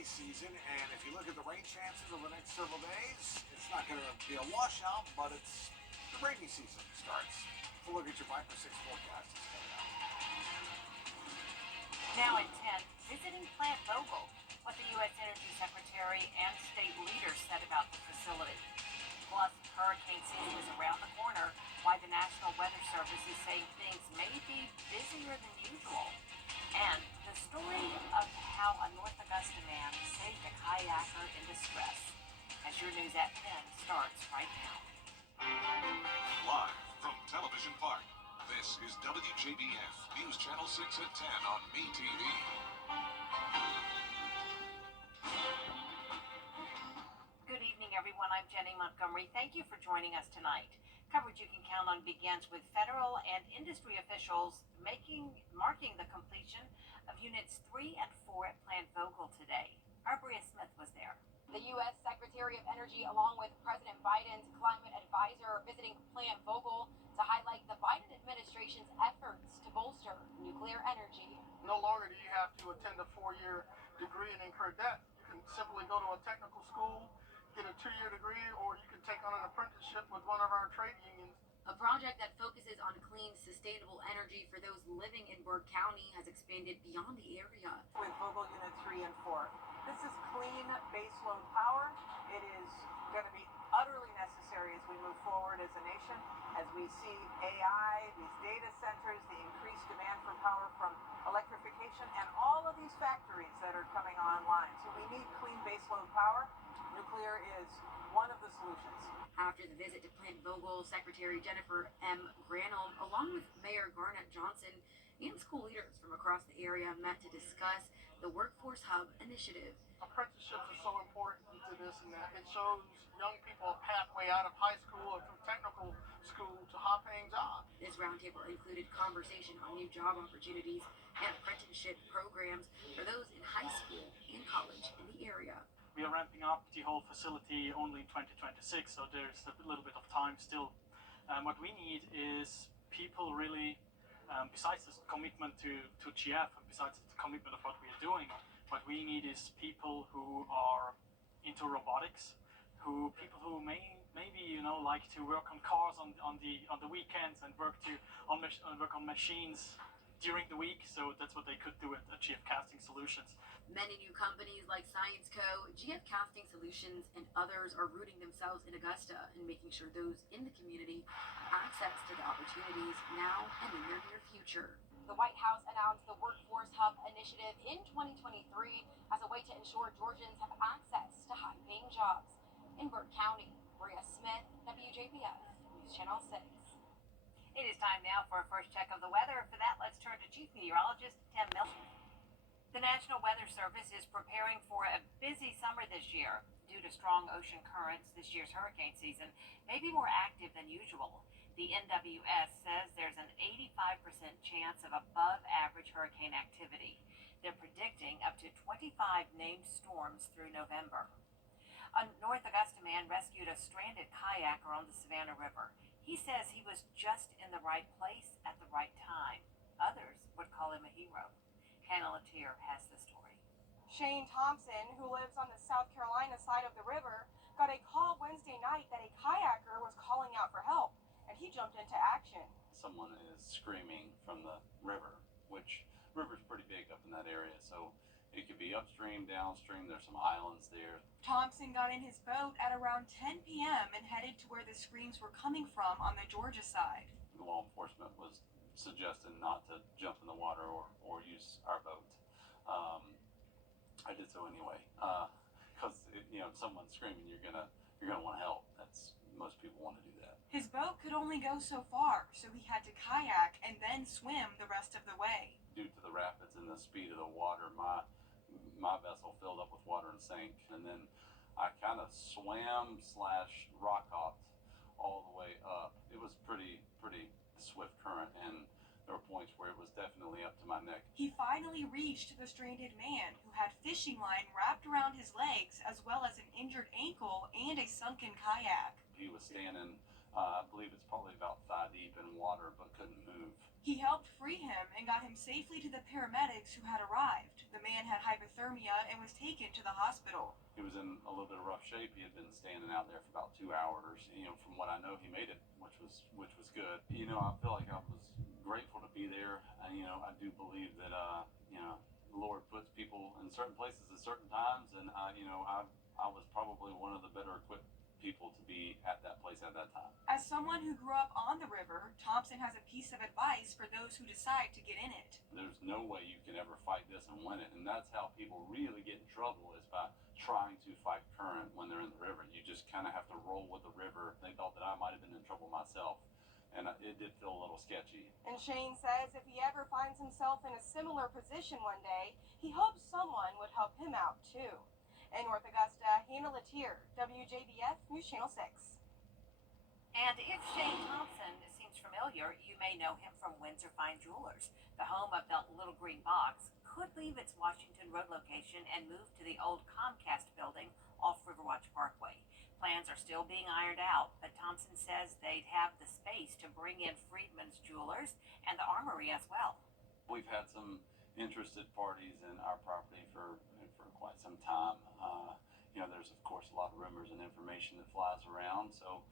rainy season, and if you look at the rain chances over the next several days, it's not going to be a washout, but it's the rainy season starts. So look at your 5 for 6 forecast. It's coming out. Now at 10, visiting Plant Vogtle, what the U.S. Energy Secretary and state leaders said about the facility. Plus, hurricane season is around the corner, why the National Weather Service is saying things may be busier than usual. And the story of how a North Augusta man saved a kayaker in distress. As your news at 10 starts right now. Live from Television Park, this is WJBF News Channel 6 at 10 on MeTV. Good evening, everyone. I'm Jenny Montgomery. Thank you for joining us tonight. Coverage you can count on begins with federal and industry officials marking the completion of Units 3 and 4 at Plant Vogtle today. Arbria Smith was there. The U.S. Secretary of Energy, along with President Biden's climate advisor, visiting Plant Vogtle to highlight the Biden administration's efforts to bolster nuclear energy. No longer do you have to attend a 4-year degree and incur debt. You can simply go to a technical school, get a 2-year degree, or you can take on an apprenticeship with one of our trade unions. A project that focuses on clean, sustainable energy for those living in Burke County has expanded beyond the area. With Vogtle Unit 3 and 4. This is clean baseload power. It is going to be utterly necessary as we move forward as a nation, as we see AI, these data centers, the increased demand for power from electrification, and all of these factories that are coming online. So we need clean baseload power. Nuclear is one of the solutions. After the visit to Plant Vogtle, Secretary Jennifer M. Granholm, along with Mayor Garnett Johnson and school leaders from across the area, met to discuss the Workforce Hub initiative. Apprenticeships are so important to this and that. It shows young people a pathway out of high school or through technical school to high-paying jobs. This roundtable included conversation on new job opportunities and apprenticeship programs for those in high school and college in the area. We are ramping up the whole facility only in 2026, so there's a little bit of time still. What we need is people really, besides the commitment to GF and besides the commitment of what we are doing, what we need is people who are into robotics, people who maybe like to work on cars on the weekends and work on machines during the week. So that's what they could do at GF Casting Solutions. Many new companies like Science Co., GF Casting Solutions, and others are rooting themselves in Augusta and making sure those in the community have access to the opportunities now and in their near future. The White House announced the Workforce Hub initiative in 2023 as a way to ensure Georgians have access to high-paying jobs. In Burke County, Maria Smith, WJBF, News Channel 6. It is time now for a first check of the weather. For that, let's turn to Chief Meteorologist Tim Milton. The National Weather Service is preparing for a busy summer this year. Due to strong ocean currents, this year's hurricane season may be more active than usual. The NWS says there's an 85% chance of above-average hurricane activity. They're predicting up to 25 named storms through November. A North Augusta man rescued a stranded kayaker on the Savannah River. He says he was just in the right place at the right time. Others would call him a hero. Hannah Latier has the story. Shane Thompson, who lives on the South Carolina side of the river, got a call Wednesday night that a kayaker was calling out for help, and he jumped into action. Someone is screaming from the river, which river's pretty big up in that area, so it could be upstream, downstream, there's some islands there. Thompson got in his boat at around 10 p.m. and headed to where the screams were coming from on the Georgia side. The law enforcement was suggesting not to jump in the water or use our boat. I did so anyway, because if someone's screaming, you're gonna want to help. Most people want to do that. His boat could only go so far, so he had to kayak and then swim the rest of the way. Due to the rapids and the speed of the water, my vessel filled up with water and sank, and then I kind of swam/rock hopped all the way up. It was pretty swift current, and there were points where it was definitely up to my neck. He finally reached the stranded man, who had fishing line wrapped around his legs, as well as an injured ankle and a sunken kayak. He was standing, I believe it's probably about thigh deep in water, but couldn't move. He helped free him and got him safely to the paramedics who had arrived. The man had hypothermia and was taken to the hospital. He was in a little bit of rough shape. He had been standing out there for about 2 hours. From what I know, he made it, which was good. I feel like I was grateful to be there. I do believe that the Lord puts people in certain places at certain times, and I was probably one of the better equipped people to be at that place at that time. As someone who grew up on the river, Thompson has a piece of advice for those who decide to get in it. There's no way you can ever fight this and win it, and that's how people really get in trouble, is by trying to fight current when they're in the river. You just kind of have to roll with the river. They thought that I might have been in trouble myself, and it did feel a little sketchy. And Shane says if he ever finds himself in a similar position one day, he hopes someone would help him out too. In North Augusta, Hannah Latier, WJBF News Channel 6. And if Shane Thompson seems familiar, you may know him from Windsor Fine Jewelers. The home of the Little Green Box could leave its Washington Road location and move to the old Comcast building off Riverwatch Parkway. Plans are still being ironed out, but Thompson says they'd have the space to bring in Friedman's Jewelers and the Armory as well. We've had some interested parties in our property for quite some time. There's of course a lot of rumors and information that flies around. So,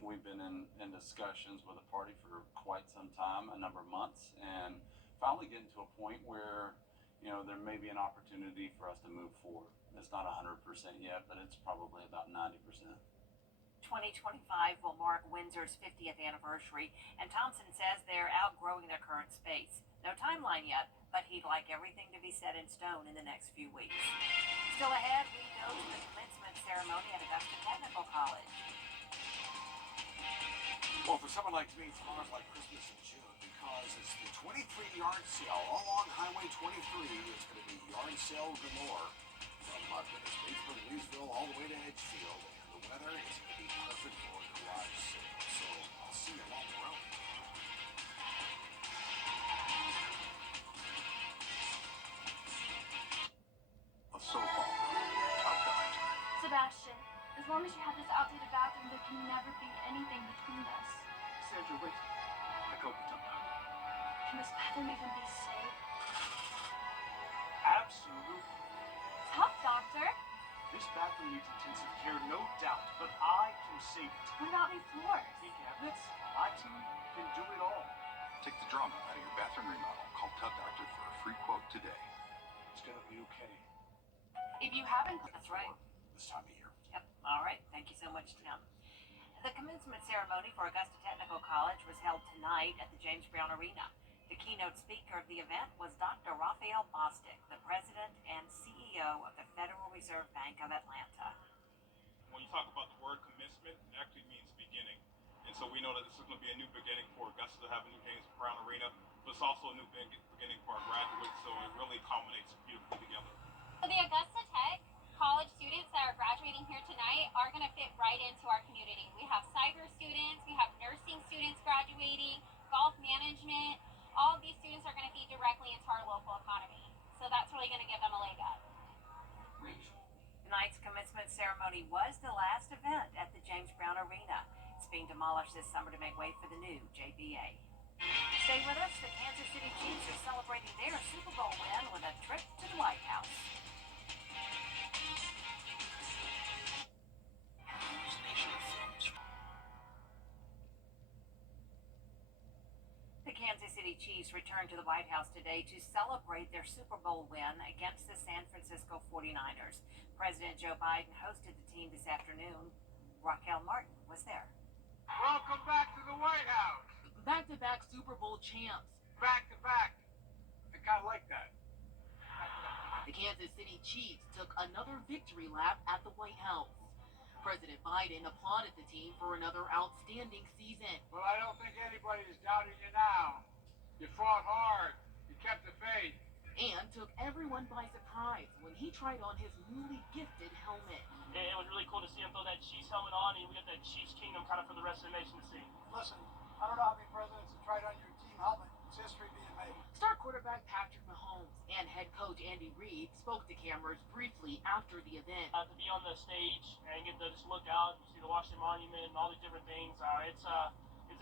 we've been in discussions with a party for quite some time, a number of months, and finally getting to a point where, there may be an opportunity for us to move forward. It's not 100% yet, but it's probably about 90%. 2025 will mark Windsor's 50th anniversary, and Thompson says they're outgrowing their current space. No timeline yet, but he'd like everything to be set in stone in the next few weeks. Still ahead, we go to the commencement ceremony at Augusta Technical College. Well, for someone like me, tomorrow's like Christmas in June because it's the 23 yard sale all along Highway 23. It's going to be yard sale galore from Batesburg, Leesville, all the way to Edgefield. And the weather is going to be perfect for a garage sale. So I'll see you along the road. A soap opera, top guide. Sebastian, as long as you have this outdated bathroom, there can never be anything between us. Sandra, wait. I called the top doctor. Can this bathroom even be safe? Absolutely. Tough, Doctor. This bathroom needs intensive care, no doubt, but I can save it. What about new floors? New cabinets, IT, can do it all. Take the drama out of your bathroom remodel. Call Tut Doctor for a free quote today. It's gonna be okay. If you haven't... That's right. This time of year. Yep. All right. Thank you so much, Tim. The commencement ceremony for Augusta Technical College was held tonight at the James Brown Arena. The keynote speaker of the event was Dr. Raphael Bostic, the president and CEO of the Federal Reserve Bank of Atlanta. When you talk about the word commencement, it actually means beginning. And so we know that this is going to be a new beginning for Augusta to have a new James Brown Arena, but it's also a new beginning for our graduates, so it really culminates beautifully together. So the Augusta Tech college students that are graduating here tonight are going to fit right into our community. We have cyber students, we have nursing students graduating, golf management. All of these students are going to feed directly into our local economy. So that's really going to give them a leg up. Tonight's commencement ceremony was the last event at the James Brown Arena. It's being demolished this summer to make way for the new JBA. Stay with us. The Kansas City Chiefs are celebrating their Super Bowl win with a trip to the White House. The Kansas City Chiefs returned to the White House today to celebrate their Super Bowl win against the San Francisco 49ers. President Joe Biden hosted the team this afternoon. Raquel Martin was there. Welcome back to the White House. Back-to-back Super Bowl champs. Back to back. I kind of like that. The Kansas City Chiefs took another victory lap at the White House. President Biden applauded the team for another outstanding season. Well, I don't think anybody's doubting you now. You fought hard. You kept the faith. And took everyone by surprise when he tried on his newly gifted helmet. It was really cool to see him throw that Chiefs helmet on, and we got that Chiefs kingdom kind of for the rest of the nation to see. Listen, I don't know how many presidents have tried on your team helmet. It's history being made. Star quarterback Patrick Mahomes and head coach Andy Reid spoke to cameras briefly after the event. To be on the stage and get to just look out and see the Washington Monument and all these different things, it's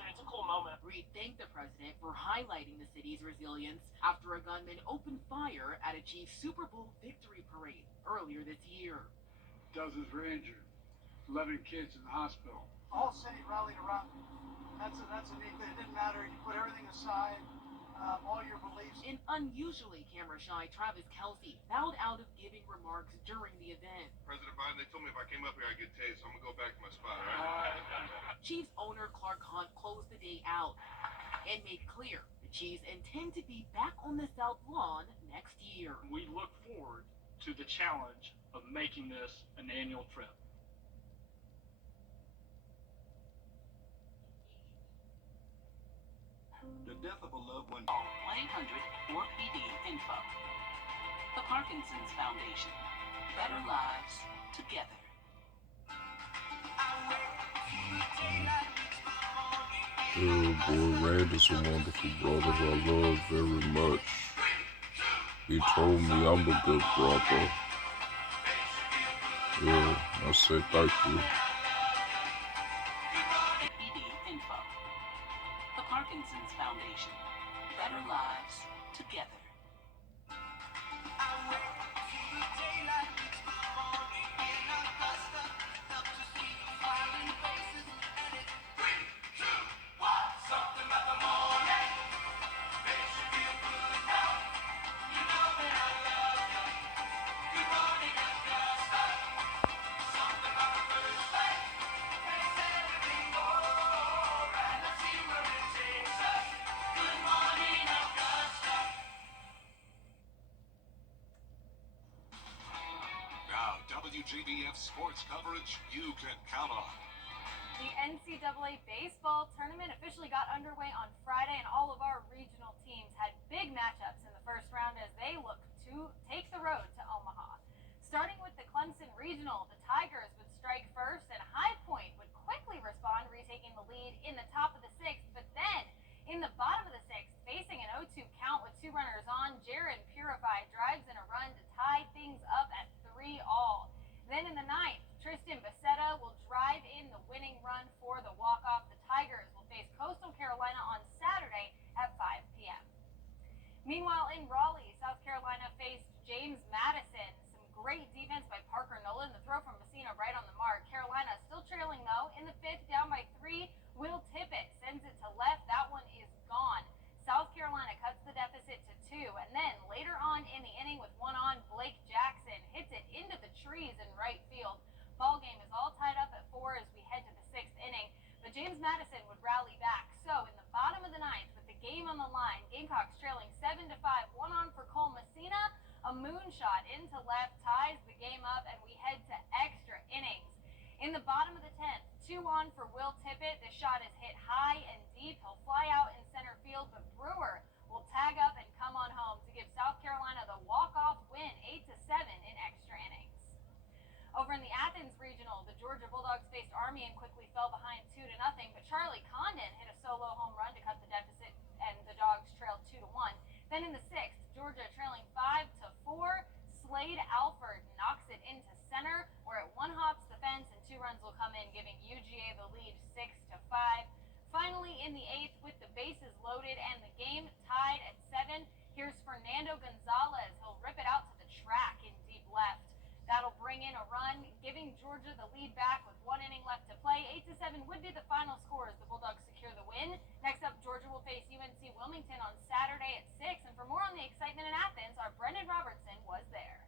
it's a cool moment. Reed thanked the president for highlighting the city's resilience after a gunman opened fire at a Chiefs Super Bowl victory parade earlier this year. Dozens were injured, 11 kids in the hospital. All city rallied around it. That's a neat thing. It didn't matter. You put everything aside, all your beliefs. An unusually camera-shy Travis Kelce bowed out of giving remarks during the event. President Biden, they told me if I came up here, I'd get tased, so I'm going to go back to my spot, right? Chiefs owner Clark Hunt closed the day out and made clear the Chiefs intend to be back on the South Lawn next year. We look forward to the challenge of making this an annual trip. The death of a loved one. Call 1-800-4PD info. The Parkinson's Foundation. Better lives together. Boy, Rand is a wonderful brother I love very much. He told me I'm a good brother. Yeah, I said thank you. PD info. The Parkinson's Foundation. Better lives together. Now, WJBF sports coverage you can count on. The NCAA baseball tournament officially got underway on Friday, and all of our regional teams had big matchups in the first round as they look to take the road to Omaha. Starting with the Clemson Regional, the Tigers would strike first, and High Point would quickly respond, retaking the lead in the top of the sixth. But then, in the bottom of the sixth, facing an 0-2 count with two runners on, Jared Purify drives in a run to tie things up at 3-all. Then in the ninth, Tristan Becerra will drive in the winning run for the walk-off. The Tigers will face Coastal Carolina on Saturday at 5 p.m. Meanwhile, in Raleigh, South Carolina faced James Madison. Some great defense by Parker Nolan. The throw from Messina right on the mark. Carolina still trailing, though. In the fifth, down by 3, Will Tippett sends it to left. That one is gone. South Carolina cuts the deficit to 2. And then later on in the inning with one on, Blake Jackson hits it into the trees in right field. Ball game is all tied up at 4 as we head to the 6th inning. But James Madison would rally back. So in the bottom of the 9th, with the game on the line, Gamecocks trailing 7-5. One on for Cole Messina. A moonshot into left ties the game up, and we head to extra innings. In the bottom of the 10th, 2 on for Will Tippett. The shot is hit high and deep. He'll fly out in center field, but Brewer will tag up and come on home to give South Carolina the walk-off win, 8-7 in extra innings. Over in the Athens Regional, the Georgia Bulldogs faced Army and quickly fell behind 2-0, but Charlie Condon hit a solo home run to cut the deficit, and the Dogs trailed 2-1. Then in the 6th, Georgia trailing 5-4, Slade Alford knocks it into center, where it one hops the fence and 2 runs will come in, giving UGA the lead 6-5. Finally, in the 8th, with the bases loaded and the game tied at 7, here's Fernando Gonzalez. He'll rip it out to the track in deep left. That'll bring in a run, giving Georgia the lead back with 1 inning left to play. 8-7 would be the final score as the Bulldogs secure the win. Next up, Georgia will face UNC Wilmington on Saturday at 6. And for more on the excitement in Athens, our Brendan Robertson was there.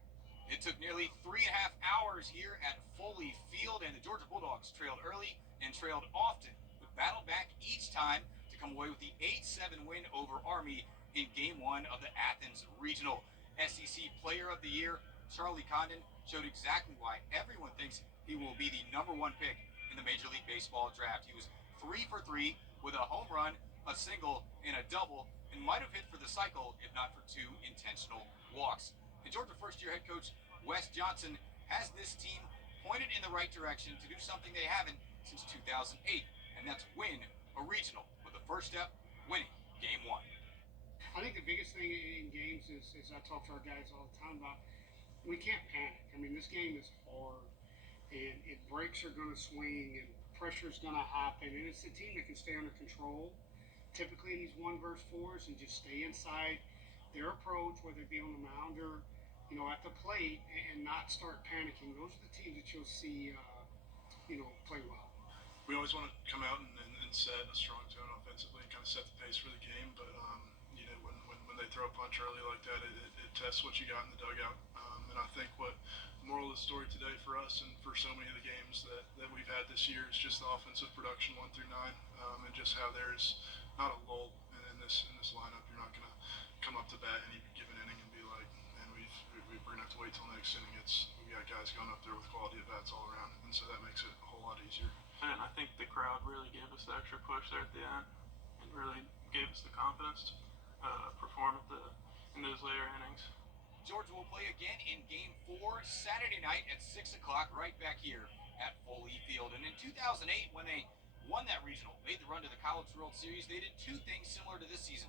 It took nearly 3.5 hours here at Foley Field, and the Georgia Bulldogs trailed early and trailed often, but battled back each time to come away with the 8-7 win over Army in Game 1 of the Athens Regional. SEC Player of the Year, Charlie Condon, showed exactly why everyone thinks he will be the #1 pick in the Major League Baseball draft. He was 3 for 3 with a home run, a single, and a double, and might have hit for the cycle if not for 2 intentional walks. And Georgia first-year head coach Wes Johnson has this team pointed in the right direction to do something they haven't since 2008, and that's win a regional, with the first step winning Game 1. I think the biggest thing in games is I talk to our guys all the time about, we can't panic. I mean, this game is hard, and breaks are going to swing, and pressure is going to happen, and it's a team that can stay under control, typically in these 1-versus-4s, and just stay inside their approach, whether it be on the mound or, at the plate, and not start panicking. Those are the teams that you'll see, play well. We always want to come out and set a strong tone offensively and kind of set the pace for the game, but when they throw a punch early like that, it tests what you got in the dugout. And I think what the moral of the story today for us and for so many of the games that we've had this year is just the offensive production 1 through 9, and just how there's not a lull in this lineup. You're not going to come up to bat any given inning and be like, man, we're going to have to wait till next inning. We got guys going up there with quality at bats all around, and so that makes it a whole lot easier. And I think the crowd really gave us the extra push there at the end, and really gave us the confidence to perform in those later innings. Georgia will play again in Game 4 Saturday night at 6 o'clock right back here at Foley Field. And in 2008, when they won that regional, made the run to the College World Series, they did two things similar to this season.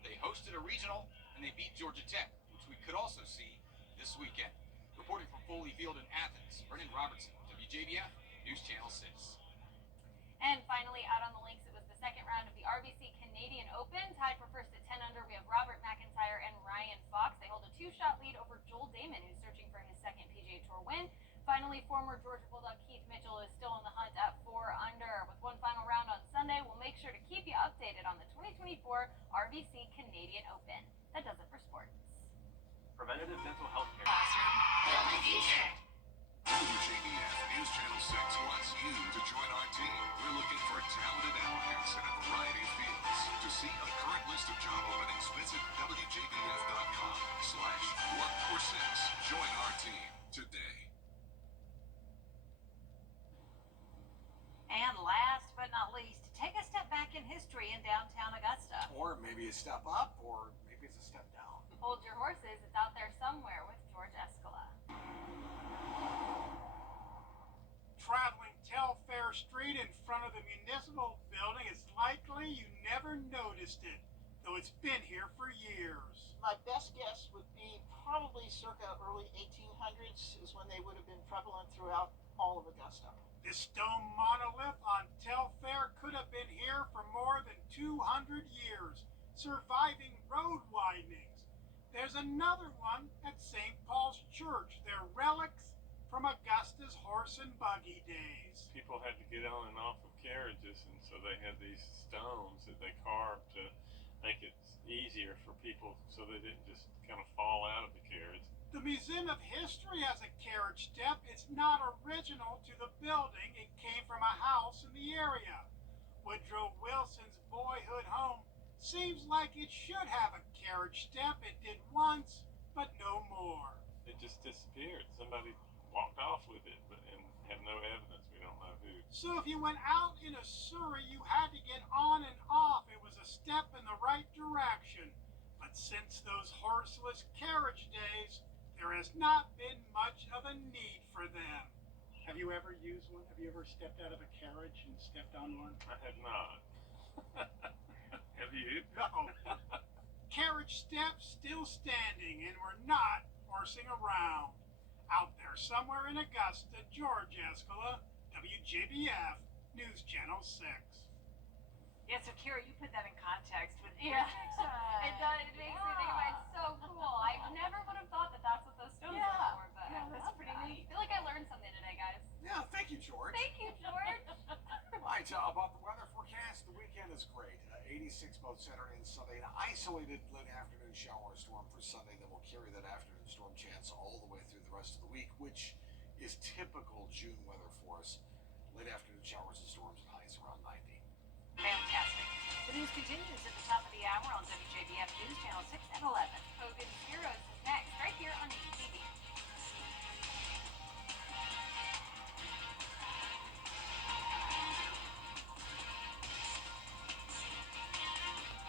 They hosted a regional, and they beat Georgia Tech, which we could also see this weekend. Reporting from Foley Field in Athens, Brendan Robertson, WJBF, News Channel 6. And finally, out on the links, it was the second round of the RBC Canadian Open. Tied for first at 10 under, we have Robert McIntyre and Ryan Fox. They hold a 2-shot lead over Joel Damon, who's searching for his second PGA Tour win. Finally, former Georgia Bulldog Keith Mitchell is still in the hunt at 4 under. With one final round on Sunday, we'll make sure to keep you updated on the 2024 RBC Canadian Open. That does it for sports. Preventative dental health care. WJBF News Channel 6 wants you to join our team. We're looking for talented applicants in a variety of fields. To see a current list of job openings, visit WJBF.com/workfor6. Join our team today. And last but not least, take a step back in history in downtown Augusta. Or maybe a step up, or maybe it's a step down. Hold your horses, it's out there somewhere with George Escala. Traveling Telfair Street in front of the municipal building, it's likely you never noticed it, though it's been here for years. My best guess would be probably circa early 1800s is when they would have been prevalent throughout all of Augusta. This stone monolith on Telfair could have been here for more than 200 years, surviving road widenings. There's another one at St. Paul's Church. They're relics from Augusta's horse and buggy days. People had to get on and off of carriages, and so they had these stones that they carved to make it easier for people so they didn't just kind of fall out of the carriage. The Museum of History has a carriage step. It's not original to the building. It came from a house in the area. Woodrow Wilson's boyhood home seems like it should have a carriage step. It did once, but no more. It just disappeared. Somebody walked off with it, and have no evidence. We don't know who. So if you went out in a Surrey, you had to get on and off. It was a step in the right direction. But since those horseless carriage days, there has not been much of a need for them. Have you ever used one? Have you ever stepped out of a carriage and stepped on one? I have not. Have you? No. Carriage steps still standing, and we're not horsing around. Out there somewhere in Augusta, George Escala, WJBF, News Channel 6. Yeah, so Kira, you put that in context with Yeah, it does. It makes me think about it. So cool. I never would have thought that that's what those stones are for, but that's pretty neat. I feel like I learned something today, guys. Yeah, thank you, George. Thank you, George. All right, about the weather forecast, the weekend is great. 86 both Saturday and Sunday. An isolated late afternoon shower storm for Sunday that will carry that afternoon storm chance all the way through the rest of the week, which is typical June weather for us. Late afternoon showers and storms and highs around 90. Fantastic. The news continues at the top of the hour on WJBF News Channel 6 and 11. Hogan's Heroes is next, right here on WJBF.